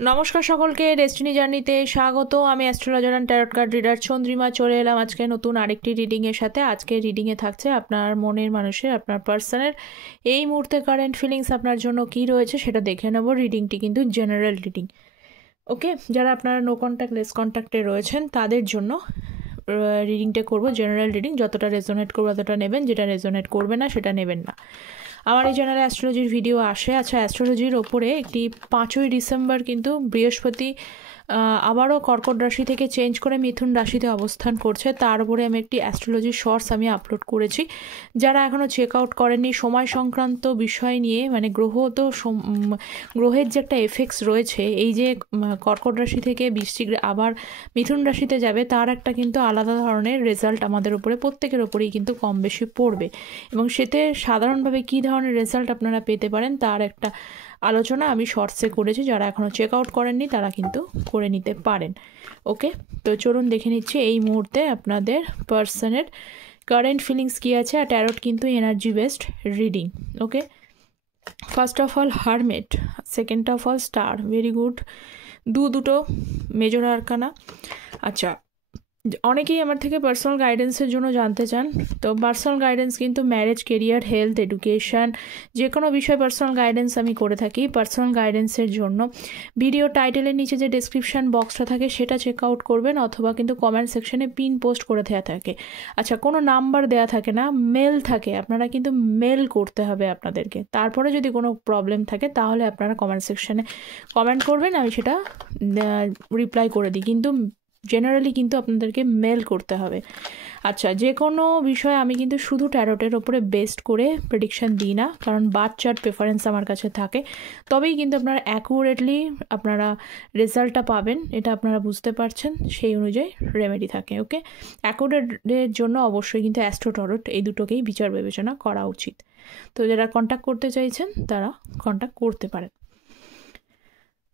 নমস্কার সকলকে, ডেস্টিনি জার্নিতে স্বাগত। আমি astrologer and tarot card reader Chandrima চলে এলাম আজকে নতুন আরেকটি রিডিংয়ের সাথে। আজকে রিডিংয়ে থাকছে আপনার মনের মানুষের, আপনার পার্সনের এই মুহূর্তে কারেন্ট ফিলিংস আপনার জন্য কি রয়েছে সেটা দেখে নেব। রিডিংটি কিন্তু জেনারেল রিডিং, ওকে? যারা আপনারা নো কন্ট্যাক্ট লেস কন্ট্যাক্টে রয়েছেন তাদের জন্য রিডিংটা করব। জেনারেল রিডিং, যতটা রেজোনেট করবে ততটা নেবেন, যেটা রেজোনেট করবে না সেটা নেবেন না। আমার এই চ্যানেলে অ্যাস্ট্রোলজির ভিডিও আসে। আচ্ছা, অ্যাস্ট্রোলজির ওপরে একটি 5ই ডিসেম্বর কিন্তু বৃহস্পতি আবারও কর্কট রাশি থেকে চেঞ্জ করে মিথুন রাশিতে অবস্থান করছে। তার উপরে আমি একটি অ্যাস্ট্রোলজির শর্টস আমি আপলোড করেছি। যারা এখনও চেক আউট করেননি, সময় সংক্রান্ত বিষয় নিয়ে, মানে গ্রহের যে একটা এফেক্টস রয়েছে, এই যে কর্কট রাশি থেকে বৃশ্চিক আবার মিথুন রাশিতে যাবে, তার একটা কিন্তু আলাদা ধরনের রেজাল্ট আমাদের উপরে প্রত্যেকের ওপরেই কিন্তু কম বেশি পড়বে, এবং সেতে সাধারণভাবে কী ধরনের রেজাল্ট আপনারা পেতে পারেন তার একটা আলোচনা আমি শর্টসে করেছি। যারা এখনও চেক আউট করেননি তারা কিন্তু করে নিতে পারেন, ওকে? তো চলুন দেখে নিচ্ছি এই মুহূর্তে আপনাদের পার্সনের কারেন্ট ফিলিংস কী আছে। আর ট্যারট কিন্তু energy based reading, okay? First of all hermit, second of all star, very good. দুটো মেজর আরকানা। আচ্ছা, অনেকেই আমার থেকে পার্সোনাল গাইডেন্সের জন্য জানতে চান। তো পার্সোনাল গাইডেন্স কিন্তু ম্যারেজ, কেরিয়ার, হেলথ, এডুকেশান, যে কোনো বিষয়ে পার্সোনাল গাইডেন্স আমি করে থাকি। পার্সোনাল গাইডেন্সের জন্য ভিডিও টাইটেলের নিচে যে ডেসক্রিপশান বক্সটা থাকে সেটা চেক আউট করবেন, অথবা কিন্তু কমেন্ট সেকশনে পিন পোস্ট করে দেওয়া থাকে। আচ্ছা, কোনো নাম্বার দেওয়া থাকে না, মেল থাকে। আপনারা কিন্তু মেল করতে হবে আপনাদেরকে। তারপরে যদি কোনো প্রবলেম থাকে তাহলে আপনারা কমেন্ট সেকশনে কমেন্ট করবেন, আমি সেটা রিপ্লাই করে দিই। কিন্তু জেনারেলি কিন্তু আপনাদেরকে মেল করতে হবে। আচ্ছা, যে কোনো বিষয়ে আমি কিন্তু শুধু ট্যারটের ওপরে বেস্ড করে প্রেডিকশান দিই না, কারণ বার্থ চার্ট প্রেফারেন্স আমার কাছে থাকে, তবেই কিন্তু আপনারা অ্যাকুরেটলি আপনারা রেজাল্টটা পাবেন, এটা আপনারা বুঝতে পারছেন। সেই অনুযায়ী রেমেডি থাকে, ওকে? অ্যাকুরেটের জন্য অবশ্যই কিন্তু অ্যাস্ট্রো ট্যারট এই দুটোকেই বিচার বিবেচনা করা উচিত। তো যারা কন্ট্যাক্ট করতে চাইছেন তারা কন্ট্যাক্ট করতে পারেন।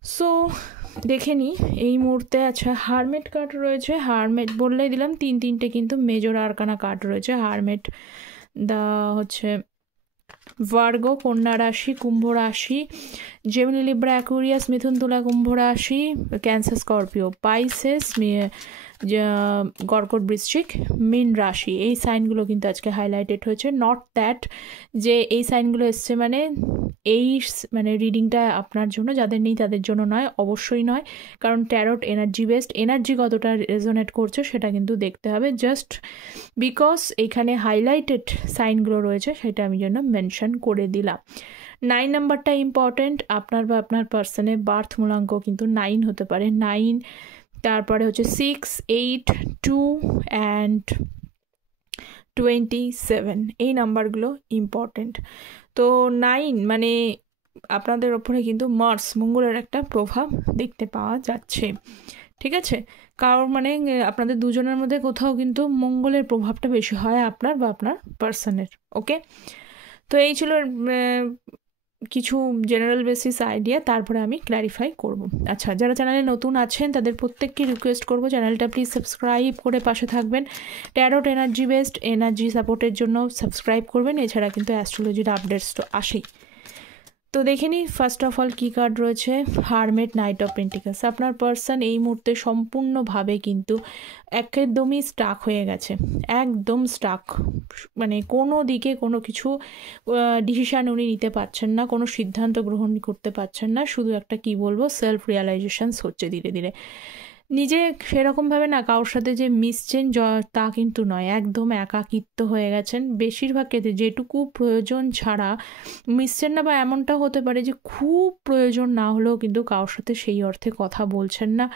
সো দেখে নিই এই মুহূর্তে। আচ্ছা, হারমেট কার্ড রয়েছে। হারমেট বললেই দিলাম, তিনটে কিন্তু মেজর আরকানা কার্ড রয়েছে। হারমেট হচ্ছে ভার্গো, কন্যা রাশি, কুম্ভ রাশি, জেমিনি, লিব্রা, অ্যাকুয়ারিয়াস, মিথুন, তুলা, কুম্ভ রাশি, ক্যান্সার, স্করপিও, পাইসেস, কর্কট, বৃশ্চিক, মীন রাশি। এই সাইনগুলো কিন্তু আজকে হাইলাইটেড হয়েছে। নট দ্যাট যে এই সাইনগুলো এসছে মানে মানে রিডিংটা আপনার জন্য, যাদের নেই তাদের জন্য নয়, অবশ্যই নয়। কারণ ট্যারট এনার্জি বেসড, এনার্জি কতটা রেজোনেট করছে সেটা কিন্তু দেখতে হবে। জাস্ট বিকজ এখানে হাইলাইটেড সাইনগুলো রয়েছে সেটা আমি জন্য মেনশন করে দিলাম। 9 নাম্বারটা ইম্পর্টেন্ট। আপনার বা আপনার পার্সনের বার্থ মূলাঙ্ক কিন্তু 9 হতে পারে। 9, তারপরে হচ্ছে 6, 8, 2 অ্যান্ড 27, এই নাম্বারগুলো ইম্পর্টেন্ট। তো 9 মানে আপনাদের ওপরে কিন্তু মার্স, মঙ্গলের একটা প্রভাব দেখতে পাওয়া যাচ্ছে, ঠিক আছে? কারণ মানে আপনাদের দুজনের মধ্যে কোথাও কিন্তু মঙ্গলের প্রভাবটা বেশি হয় আপনার বা আপনার পার্সনের, ওকে? তো এই ছিল কিছু জেনারেল বেসিস আইডিয়া, তারপরে আমি ক্ল্যারিফাই করব। আচ্ছা, যারা চ্যানেলে নতুন আছেন তাদের প্রত্যেককে রিকোয়েস্ট করব চ্যানেলটা প্লিজ সাবস্ক্রাইব করে পাশে থাকবেন। ট্যারট এনার্জি বেসড এনার্জি সাপোর্টের জন্য সাবস্ক্রাইব করবেন। এছাড়া কিন্তু অ্যাস্ট্রোলজির আপডেটস তো আসেই। তো দেখে নিই ফার্স্ট অফ অল কী কার্ড রয়েছে। Hermit, knight of pentacles. আপনার পার্সন এই মুহূর্তে সম্পূর্ণভাবে কিন্তু একদমই স্টাক হয়ে গেছে, একদম স্টাক। মানে কোনো দিকে কোনো কিছু ডিসিশান উনি নিতে পারছেন না, কোনো সিদ্ধান্ত গ্রহণ করতে পারছেন না। শুধু একটা কি বলবো, সেলফ রিয়ালাইজেশনস হচ্ছে ধীরে ধীরে। নিজে সেরকমভাবে না কারোর সাথে যে মিশছেন তা কিন্তু নয়, একদম একাকিত্ব হয়ে গেছেন বেশিরভাগ ক্ষেত্রে। যেটুকু প্রয়োজন ছাড়া মিশছেন না, বা এমনটা হতে পারে যে খুব প্রয়োজন না হলেও কিন্তু কারোর সাথে সেই অর্থে কথা বলছেন না।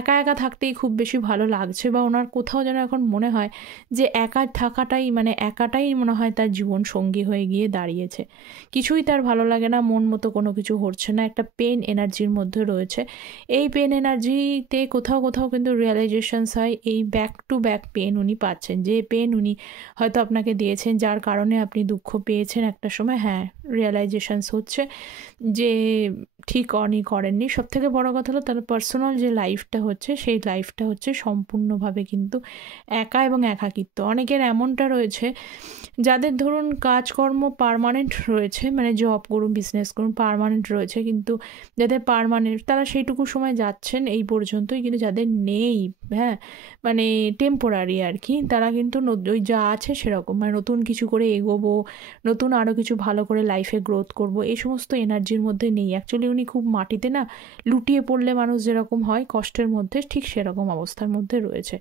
একা একা থাকতেই খুব বেশি ভালো লাগছে, বা ওনার কোথাও যেন এখন মনে হয় যে একা থাকাটাই, মানে একাটাই মনে হয় তার জীবন সঙ্গী হয়ে গিয়ে দাঁড়িয়েছে। কিছুই তার ভালো লাগে না, মন মতো কোনো কিছু হচ্ছে না, একটা পেন এনার্জির মধ্যে রয়েছে। এই পেন এনার্জিতে কোথাও কোথাও কিন্তু রিয়েলাইজেশনস হয়, এই ব্যাক টু ব্যাক পেন উনি পাচ্ছেন। যে পেন উনি হয়তো আপনাকে দিয়েছেন, যার কারণে আপনি দুঃখ পেয়েছেন একটা সময়, হ্যাঁ রিয়েলাইজেশনস হচ্ছে যে ঠিক অনই করেননি। সবথেকে বড় কথা হলো তার পার্সোনাল যে লাইফটা হচ্ছে সেই লাইফটা হচ্ছে সম্পূর্ণভাবে কিন্তু একা এবং একাকিত্ব। অনেকের এমনটা রয়েছে যাদের ধরুন কাজকর্ম পার্মানেন্ট রয়েছে, মানে জব করুন বিজনেস করুন পার্মানেন্ট রয়েছে, কিন্তু যাদের পার্মানেন্ট তারা সেইটুকু সময় যাচ্ছেন এই পর্যন্তই, কিন্তু যাদের নেই, হ্যাঁ মানে টেম্পোরারি আর কি, তারা কিন্তু ওই যা আছে সেরকম, মানে নতুন কিছু করে এগোবো, নতুন আরও কিছু ভালো করে লাইফে গ্রোথ করব, এই সমস্ত এনার্জির মধ্যে নেই। অ্যাকচুয়ালি উনি খুব মাটিতে না লুটিয়ে পড়লে মানুষ যেরকম হয় কষ্টের মধ্যে, ঠিক সেরকম অবস্থার মধ্যে রয়েছে।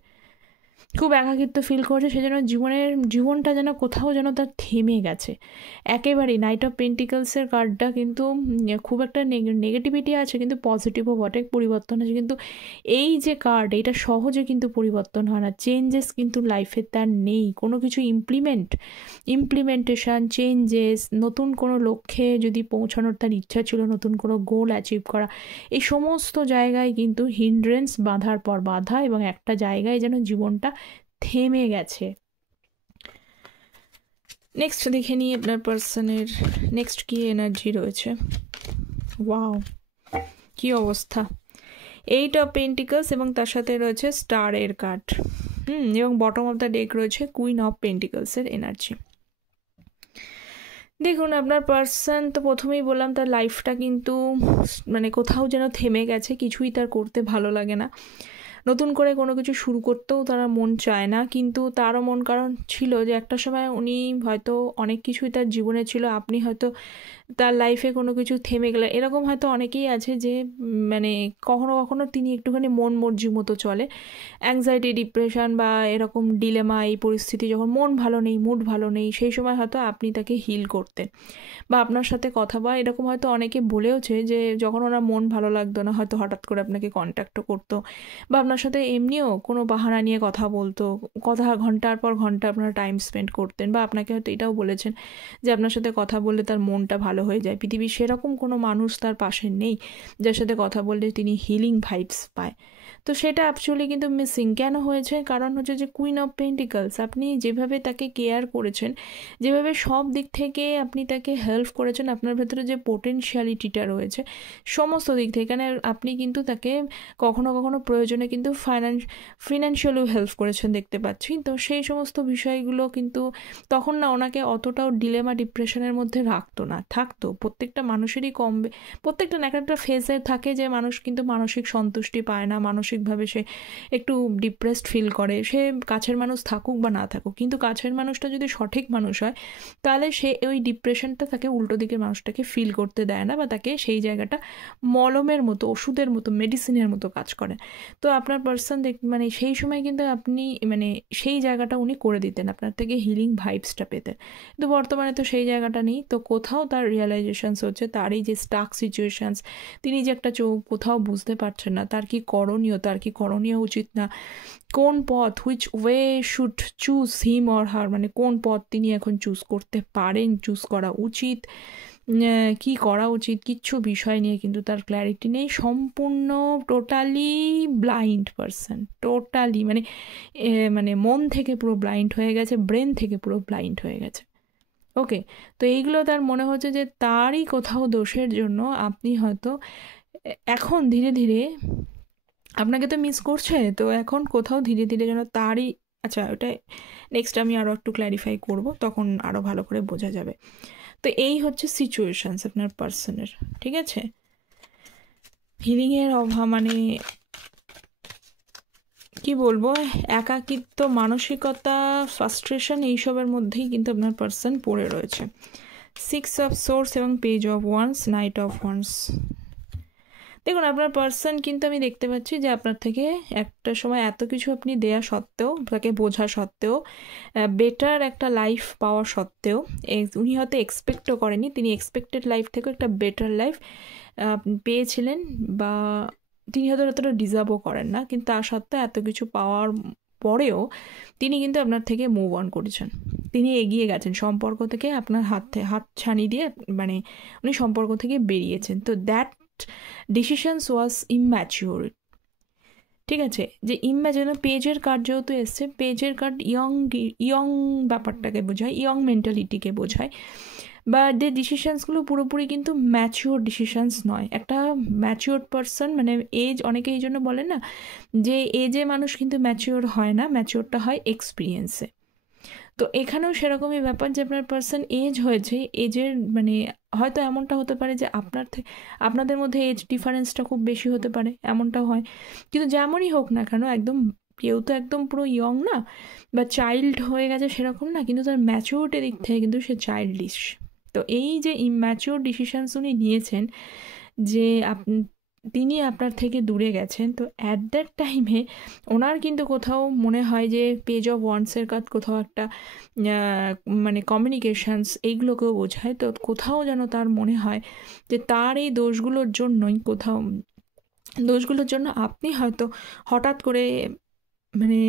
খুব একাকিত্ব ফিল করছে, সেজন্য জীবনটা যেন কোথাও যেন তার থেমে গেছে একেবারেই। নাইট অফ পেন্টিকলসের কার্ডটা কিন্তু খুব একটা নেগেটিভিটি আছে, কিন্তু পজিটিভও বটে, পরিবর্তন আছে, কিন্তু এই যে কার্ড এটা সহজে কিন্তু পরিবর্তন হয় না। চেঞ্জেস কিন্তু লাইফে তার নেই, কোনো কিছু ইমপ্লিমেন্টেশন চেঞ্জেস, নতুন কোনো লক্ষ্যে যদি পৌঁছানোর তার ইচ্ছা ছিল, নতুন কোনো গোল অ্যাচিভ করা, এই সমস্ত জায়গায় কিন্তু হিন্ড্রেন্স বাঁধার পর বাধা, এবং একটা জায়গায় যেন জীবনটা থেমে গেছে। নেক্সট দেখে নিই আপনার পার্সনের নেক্সট কি এনার্জি রয়েছে। ওয়াও, কি অবস্থা! 8 অফ পেন্টিকলস এবং তার সাথে রয়েছে স্টারের কার্ড, এবং বটম অফ দ্য ডেক রয়েছে কুইন অফ পেন্টিকলসের এনার্জি। দেখুন আপনার পার্সন তো প্রথমেই বললাম তার লাইফটা কিন্তু মানে কোথাও যেন থেমে গেছে, কিছুই তার করতে ভালো লাগে না, নতুন করে কোনো কিছু শুরু করতেও তারা মন চায় না। কিন্তু তারও মন কারণ ছিল যে একটা সময় উনি হয়তো অনেক কিছুই তার জীবনে ছিল, আপনি হয়তো তার লাইফে কোনো কিছু থেমে গেলে, এরকম হয়তো অনেকেই আছে যে মানে কখনো কখনো তিনি একটুখানি মন মর্জি মতো চলে, অ্যাংজাইটি ডিপ্রেশন বা এরকম ডিলেমা, এই পরিস্থিতি যখন মন ভালো নেই মুড ভালো নেই সেই সময় হয়তো আপনি তাকে হিল করতেন বা আপনার সাথে কথা, বা এরকম হয়তো অনেকে বলেওছে যে যখন ওনার মন ভালো লাগতো না হয়তো হঠাৎ করে আপনাকে কন্ট্যাক্টও করতো, বা আপনার সাথে এমনিও কোনো বাহানা নিয়ে কথা বলতো, ঘন্টার পর ঘন্টা আপনারা টাইম স্পেন্ড করতেন, বা আপনাকে হয়তো এটাও বলেছেন যে আপনার সাথে কথা বললে তার মনটা ভালো হয়ে যায়। পৃথিবীর সেরকম কোনো মানুষ তার পাশে নেই যার সাথে কথা বললে তিনি হিলিং ভাইবস পায়। তো সেটা অ্যাকচুয়ালি কিন্তু মিসিং কেন হয়েছে, কারণ হচ্ছে যে কুইন অফ পেন্টিকলস, আপনি যেভাবে তাকে কেয়ার করেছেন, যেভাবে সব দিক থেকে আপনি তাকে হেল্প করেছেন, আপনার ভেতরে যে পোটেনশিয়ালিটিটা রয়েছে সমস্ত দিক থেকে, এখানে আপনি কিন্তু তাকে কখনো কখনো প্রয়োজনে কিন্তু ফিনান্সিয়ালিও হেল্প করেছেন দেখতে পাচ্ছি। তো সেই সমস্ত বিষয়গুলো কিন্তু তখন না ওনাকে অতটাও ডিলেমা ডিপ্রেশনের মধ্যে থাকতো। প্রত্যেকটা মানুষেরই প্রত্যেকটা না একটা ফেজে থাকে যে মানুষ কিন্তু মানসিক সন্তুষ্টি পায় না, মানসিকভাবে সে একটু ডিপ্রেসড ফিল করে, সে কাছের মানুষ থাকুক বা না থাকুক, কিন্তু কাছের মানুষটা যদি সঠিক মানুষ হয় তাহলে সে ওই ডিপ্রেশনটা তাকে উল্টো দিকের মানুষটাকে ফিল করতে দেয় না, বা তাকে সেই জায়গাটা মলমের মতো, ওষুধের মতো, মেডিসিনের মতো কাজ করে। তো আপনার পার্সন মানে সেই সময় কিন্তু আপনি মানে সেই জায়গাটা উনি করে দিতেন, আপনার থেকে হিলিং ভাইবসটা পেতেন, কিন্তু বর্তমানে তো সেই জায়গাটা নেই। তো কোথাও তার রিয়েলাইজেশনস হচ্ছে, তার এই যে স্টাক সিচুয়েশনস, তিনি যে একটা কোথাও বুঝতে পারছেন না তার কি করণীয়, তার কি করণীয় উচিত না, কোন পথ, which way should choose him or her, মানে কোন পথ তিনি এখন চুজ করতে পারেন, চুজ করা উচিত, কি করা উচিত, কিচ্ছু বিষয় নিয়ে কিন্তু তার ক্ল্যারিটি নেই। সম্পূর্ণ টোটালি ব্লাইন্ড পারসন, টোটালি মানে মন থেকে পুরো ব্লাইন্ড হয়ে গেছে, ব্রেন থেকে পুরো ব্লাইন্ড হয়ে গেছে। ওকে, তো এইগুলো তার মনে হচ্ছে যে তারই কোথাও দোষের জন্য আপনি হয়তো এখন ধীরে ধীরে, আপনাকে তো মিস করছে, তো এখন কোথাও ধীরে ধীরে যেন তারই, আচ্ছা ওটা নেক্সট আমি আরও একটু ক্ল্যারিফাই করব, তখন আরও ভালো করে বোঝা যাবে। তো এই হচ্ছে সিচুয়েশনস আপনার পার্সনের, ঠিক আছে। হিলিংয়ের অভাব মানে কি বলবো, একাকিত্ব, মানসিকতা, ফ্রাস্ট্রেশন, এইসবের মধ্যেই কিন্তু আপনার পার্সন পড়ে রয়েছে। 6 অফ সোর্স এবং page of wands, night of wands. দেখুন আপনার পার্সন কিন্তু আমি দেখতে পাচ্ছি যে আপনার থেকে একটা সময় এত কিছু আপনি দেয়া সত্ত্বেও, তাকে বোঝা সত্ত্বেও, বেটার একটা লাইফ পাওয়া সত্ত্বেও, উনি হয়তো এক্সপেক্টও করেনি, তিনি এক্সপেক্টেড লাইফ থেকেও একটা বেটার লাইফ পেয়েছিলেন, বা তিনি হয়তো এতটা ডিজার্ভও করেন না, কিন্তু তা সত্ত্বেও এত কিছু পাওয়ার পরেও তিনি কিন্তু আপনার থেকে মুভ অন করেছেন, তিনি এগিয়ে গেছেন সম্পর্ক থেকে, আপনার হাত ছানি দিয়ে মানে উনি সম্পর্ক থেকে বেরিয়েছেন। তো দ্যাট ডিসিশনস ওয়াজ ইম্যাচিওর, ঠিক আছে। যে ইম্যাচিওর, পেজের কার্ড যেহেতু এসছে, পেজের কার্ড ইয়ং ব্যাপারটাকে বোঝায়, ইয়ং মেন্টালিটিকে বোঝায়। বা যে ডিসিশানসগুলো পুরোপুরি কিন্তু ম্যাচিওর ডিসিশানস নয়। একটা ম্যাচিওর পারসন, মানে এজ, অনেকে এই জন্য বলেন না যে এজে মানুষ কিন্তু ম্যাচিওর হয় না, ম্যাচিওরটা হয় এক্সপিরিয়েন্সে। তো এখানেও সেরকমই ব্যাপার যে আপনার পার্সন এজ হয়েছে, এজের মানে হয়তো এমনটা হতে পারে যে আপনাদের মধ্যে এজ ডিফারেন্সটা খুব বেশি হতে পারে, এমনটাও হয়। কিন্তু যেমনই হোক না কেন, একদম কেউ তো একদম পুরো ইয়ং না বা চাইল্ড হয়ে গেছে সেরকম না, কিন্তু তার ম্যাচিউরিটির দিক থেকে কিন্তু সে চাইল্ডিশ। তো এই যে ইম্যাচিওর ডিসিশানস উনি নিয়েছেন, যে তিনি আপনার থেকে দূরে গেছেন, তো অ্যাট দ্যাট টাইমে ওনার কিন্তু কোথাও মনে হয় যে পেজ অফ ওয়ান্ডসের কাজ কোথাও একটা মানে কমিউনিকেশানস এইগুলোকেও বোঝায়। তো কোথাও যেন তার মনে হয় যে তার এই দোষগুলোর জন্য আপনি হয়তো হঠাৎ করে মানে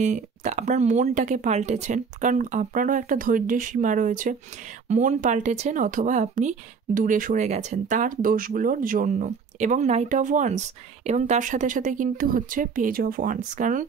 আপনার মনটাকে পাল্টেছেন, কারণ আপনারও একটা ধৈর্যের সীমা রয়েছে, মন পাল্টেছেন, অথবা আপনি দূরে সরে গেছেন তার দোষগুলোর জন্য। এবং নাইট অফ ওয়ান্ডস এবং তার সাথে সাথে কিন্তু হচ্ছে পেজ অফ ওয়ান্ডস, কারণ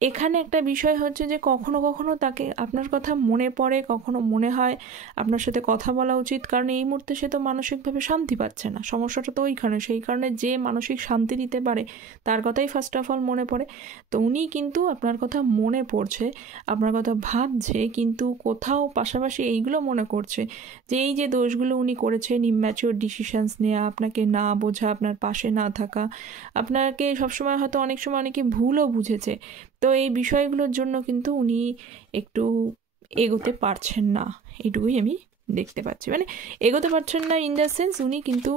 এখানে একটা বিষয় হচ্ছে যে কখনো কখনো তাকে আপনার কথা মনে পড়ে, কখনো মনে হয় আপনার সাথে কথা বলা উচিত, কারণ এই মুহূর্তে সে তো মানসিকভাবে শান্তি পাচ্ছে না। সমস্যাটা তো ওইখানে, সেই কারণে যে মানসিক শান্তি দিতে পারে তার কথাই ফার্স্ট অফ অল মনে পড়ে। তো উনি কিন্তু আপনার কথা মনে পড়ছে, আপনার কথা ভাবছে, কিন্তু কোথাও পাশাপাশি এইগুলো মনে করছে যে এই যে দোষগুলো উনি করেছেন, ইম্যাচিওর ডিসিশনস নেওয়া, আপনাকে না বোঝা, আপনার পাশে না থাকা, আপনাকে সবসময় হয়তো অনেক সময় অনেকে ভুলও বুঝেছে, তো এই বিষয়গুলোর জন্য কিন্তু উনি একটু এগোতে পারছেন না, এটুকুই আমি দেখতে পাচ্ছি। মানে এগোতে পারছেন না ইন দ্য সেন্স উনি কিন্তু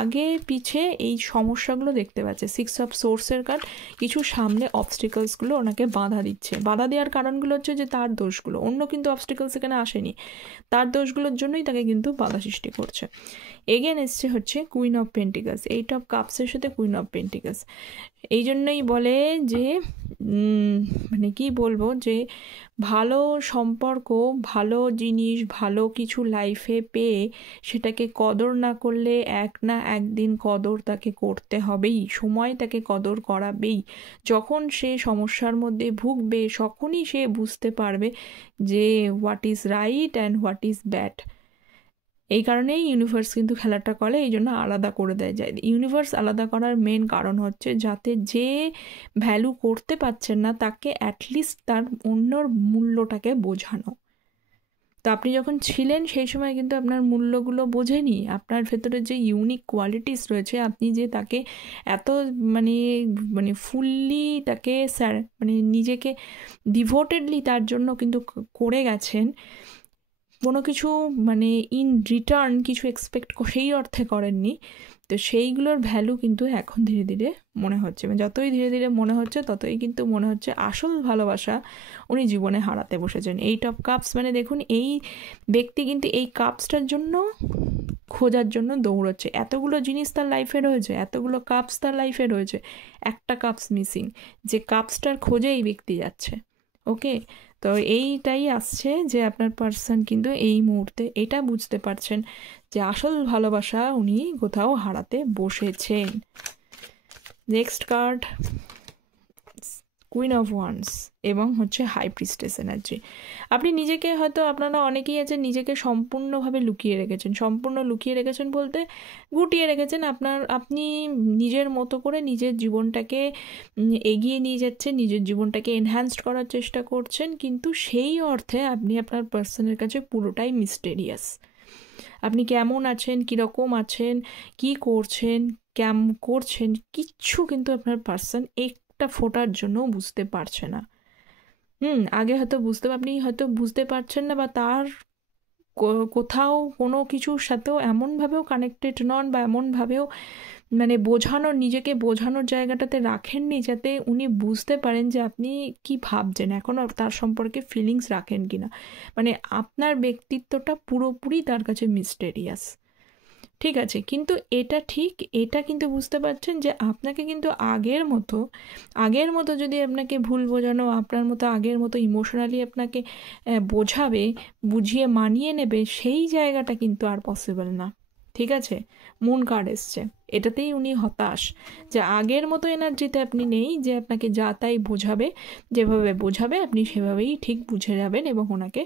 আগে পিছে এই সমস্যাগুলো দেখতে পাচ্ছে। 6 অফ সোর্সের কার্ড কিছু সামনে অবস্টিকলসগুলো ওনাকে বাধা দিচ্ছে। বাধা দেওয়ার কারণগুলো হচ্ছে যে তার দোষগুলো, অন্য কিন্তু অবস্টিকলস এখানে আসেনি, তার দোষগুলোর জন্যই তাকে কিন্তু বাধা সৃষ্টি করছে। এগেন এসছে হচ্ছে কুইন অফ পেন্টিকালস, 8 অফ কাপসের সাথে কুইন অফ পেন্টিকালস। এই জন্যই বলে যে মানে কি বলবো, যে ভালো সম্পর্ক, ভালো জিনিস, ভালো কিছু লাইফে পেয়ে সেটাকে কদর না করলে এক না একদিন কদর তাকে করতে হবেই, সময় তাকে কদর করাবেই। যখন সে সমস্যার মধ্যে ভুগবে তখনই সে বুঝতে পারবে যে what is right and what is bad. এই কারণেই ইউনিভার্স কিন্তু খেলাটা করে, এই জন্য আলাদা করে দেয় যায়। ইউনিভার্স আলাদা করার মেন কারণ হচ্ছে যাতে যে ভ্যালু করতে পারছেন না তাকে অ্যাটলিস্ট তার অন্যর মূল্যটাকে বোঝানো। তো আপনি যখন ছিলেন সেই সময় কিন্তু আপনার মূল্যগুলো বোঝেনি, আপনার ভেতরে যে ইউনিক কোয়ালিটিস রয়েছে, আপনি যে তাকে এত মানে মানে ফুললি তাকে মানে নিজেকে ডিভোটেডলি তার জন্য কিন্তু করে গেছেন, কোনো কিছু মানে ইন রিটার্ন কিছু এক্সপেক্ট সেই অর্থে করেননি। তো সেইগুলোর ভ্যালু কিন্তু এখন ধীরে ধীরে মনে হচ্ছে, মানে যতই ধীরে ধীরে মনে হচ্ছে ততই কিন্তু মনে হচ্ছে আসল ভালোবাসা উনি জীবনে হারাতে বসেছেন। 8 অফ কাপস মানে দেখুন এই ব্যক্তি কিন্তু এই কাপসটার জন্য খোঁজার জন্য দৌড়চ্ছে। এতগুলো জিনিস তার লাইফে রয়েছে, এতগুলো কাপস তার লাইফে রয়েছে, একটা কাপস মিসিং, যে কাপসটার খোঁজে এই ব্যক্তি যাচ্ছে। ওকে, তো এইটাই আসছে যে আপনার পার্সন কিন্তু এই মুহূর্তে এটা বুঝতে পারছেন যে আসল ভালোবাসা উনি কোথাও হারাতে বসেছেন। Next card queen of wands এবং হচ্ছে হাই প্রিস্টেস এনার্জি। আপনি নিজেকে হয়তো, আপনারা অনেকেই আছেন নিজেকে সম্পূর্ণভাবে লুকিয়ে রেখেছেন, সম্পূর্ণ লুকিয়ে রেখেছেন বলতে গুটিয়ে রেখেছেন। আপনি নিজের মতো করে নিজের জীবনটাকে এগিয়ে নিয়ে যাচ্ছেন, নিজের জীবনটাকে এনহ্যান্সড করার চেষ্টা করছেন, কিন্তু সেই অর্থে আপনি আপনার পার্সনের কাছে পুরোটাই মিস্টেরিয়াস। আপনি কেমন আছেন, কীরকম আছেন, কি করছেন, করছেন কিচ্ছু কিন্তু আপনার পার্সন একটা ফোটার জন্য বুঝতে পারছে না। আগে হয়তো আপনি হয়তো বুঝতে পারছেন না, বা তার কোথাও কোনো কিছুর সাথেও এমনভাবেও কানেক্টেড নন, বা এমনভাবেও মানে নিজেকে বোঝানোর জায়গাটাতে রাখেননি যাতে উনি বুঝতে পারেন যে আপনি কি ভাবছেন, এখনও তার সম্পর্কে ফিলিংস রাখেন কিনা। মানে আপনার ব্যক্তিত্বটা পুরোপুরি তার কাছে মিস্টেরিয়াস। ঠিক আছে, কিন্তু এটা কিন্তু বুঝতে পারছেন যে আপনাকে কিন্তু আগের মতো যদি আপনাকে ভুল বোঝানো, আপনার মতো আগের মতো ইমোশনালি আপনাকে বোঝাবে, বুঝিয়ে মানিয়ে নেবে, সেই জায়গাটা কিন্তু আর পসিবল না। ঠিক আছে, মুন কার্ড এসছে। এটাতেই উনি হতাশ, যে আগের মতো এনার্জিতে আপনি নেই যে আপনাকে যা তাই বোঝাবে, যেভাবে বোঝাবে আপনি সেভাবেই ঠিক বুঝে যাবেন এবং ওনাকে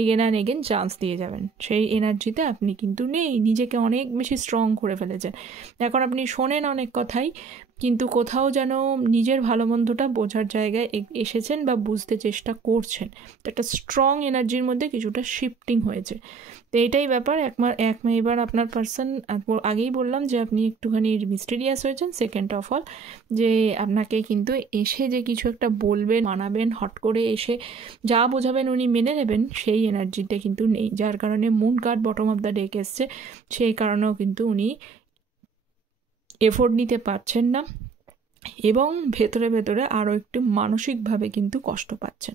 এগেন অ্যান্ড এগেন চান্স দিয়ে যাবেন। সেই এনার্জিতে আপনি কিন্তু নেই, নিজেকে অনেক বেশি স্ট্রং করে ফেলেছেন। এখন আপনি শোনেন অনেক কথাই, কিন্তু কোথাও যেন নিজের ভালো মন্দটা বোঝার জায়গায় এসেছেন বা বুঝতে চেষ্টা করছেন। তো একটা স্ট্রং এনার্জির মধ্যে কিছুটা শিফটিং হয়েছে। তো এইটাই ব্যাপার। এবার আপনার পার্সন, আগেই বললাম যে আপনি একটুখানি মিস্টেরিয়াস হয়েছেন। সেকেন্ড অফ অল, যে আপনাকে কিন্তু এসে যে কিছু একটা বলবেন, মানাবেন, হট করে এসে যা বোঝাবেন উনি মেনে নেবেন, সেই এনার্জিটা কিন্তু নেই। যার কারণে moon card bottom of the deck এসছে, সেই কারণেও কিন্তু উনি এফোর্ট নিতে পারছেন না এবং ভেতরে ভেতরে আরও একটু মানসিকভাবে কিন্তু কষ্ট পাচ্ছেন,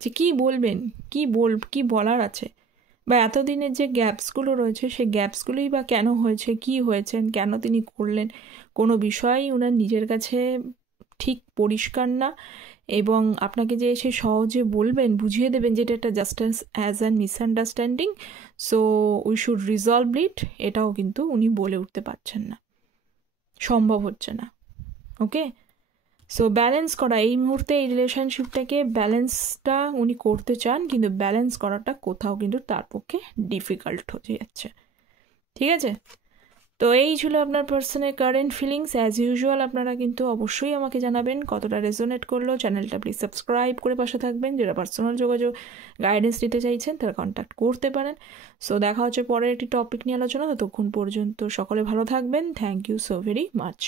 যে কী বলবেন, কি বলার আছে, বা এতদিনের যে গ্যাপসগুলো রয়েছে সেই গ্যাপসগুলোই বা কেন হয়েছে, কি হয়েছেন, কেন তিনি করলেন, কোনো বিষয়ই ওনার নিজের কাছে ঠিক পরিষ্কার না। এবং আপনাকে যে এসে সহজে বলবেন, বুঝিয়ে দেবেন যেটা একটা just as an misunderstanding, so we should resolve it, এটাও কিন্তু উনি বলে উঠতে পারছেন না, সম্ভব হচ্ছে না। ওকে, সো ব্যালেন্স করা এই মুহূর্তে এই রিলেশনশিপটাকে ব্যালেন্সটা উনি করতে চান, কিন্তু ব্যালেন্স করাটা কোথাও কিন্তু তার পক্ষে ডিফিকাল্ট হয়ে যাচ্ছে। ঠিক আছে, তো এই ছিল আপনার পার্সনের কারেন্ট ফিলিংস। অ্যাজ ইউজুয়াল আপনারা কিন্তু অবশ্যই আমাকে জানাবেন কতটা রেজোনেট করলো। চ্যানেলটা প্লিজ সাবস্ক্রাইব করে পাশে থাকবেন। যারা পার্সোনাল যোগাযোগ গাইডেন্স নিতে চাইছেন তারা কন্ট্যাক্ট করতে পারেন। সো দেখা হচ্ছে পরের একটি টপিক নিয়ে আলোচনা। ততক্ষণ পর্যন্ত সকলে ভালো থাকবেন। Thank you so very much.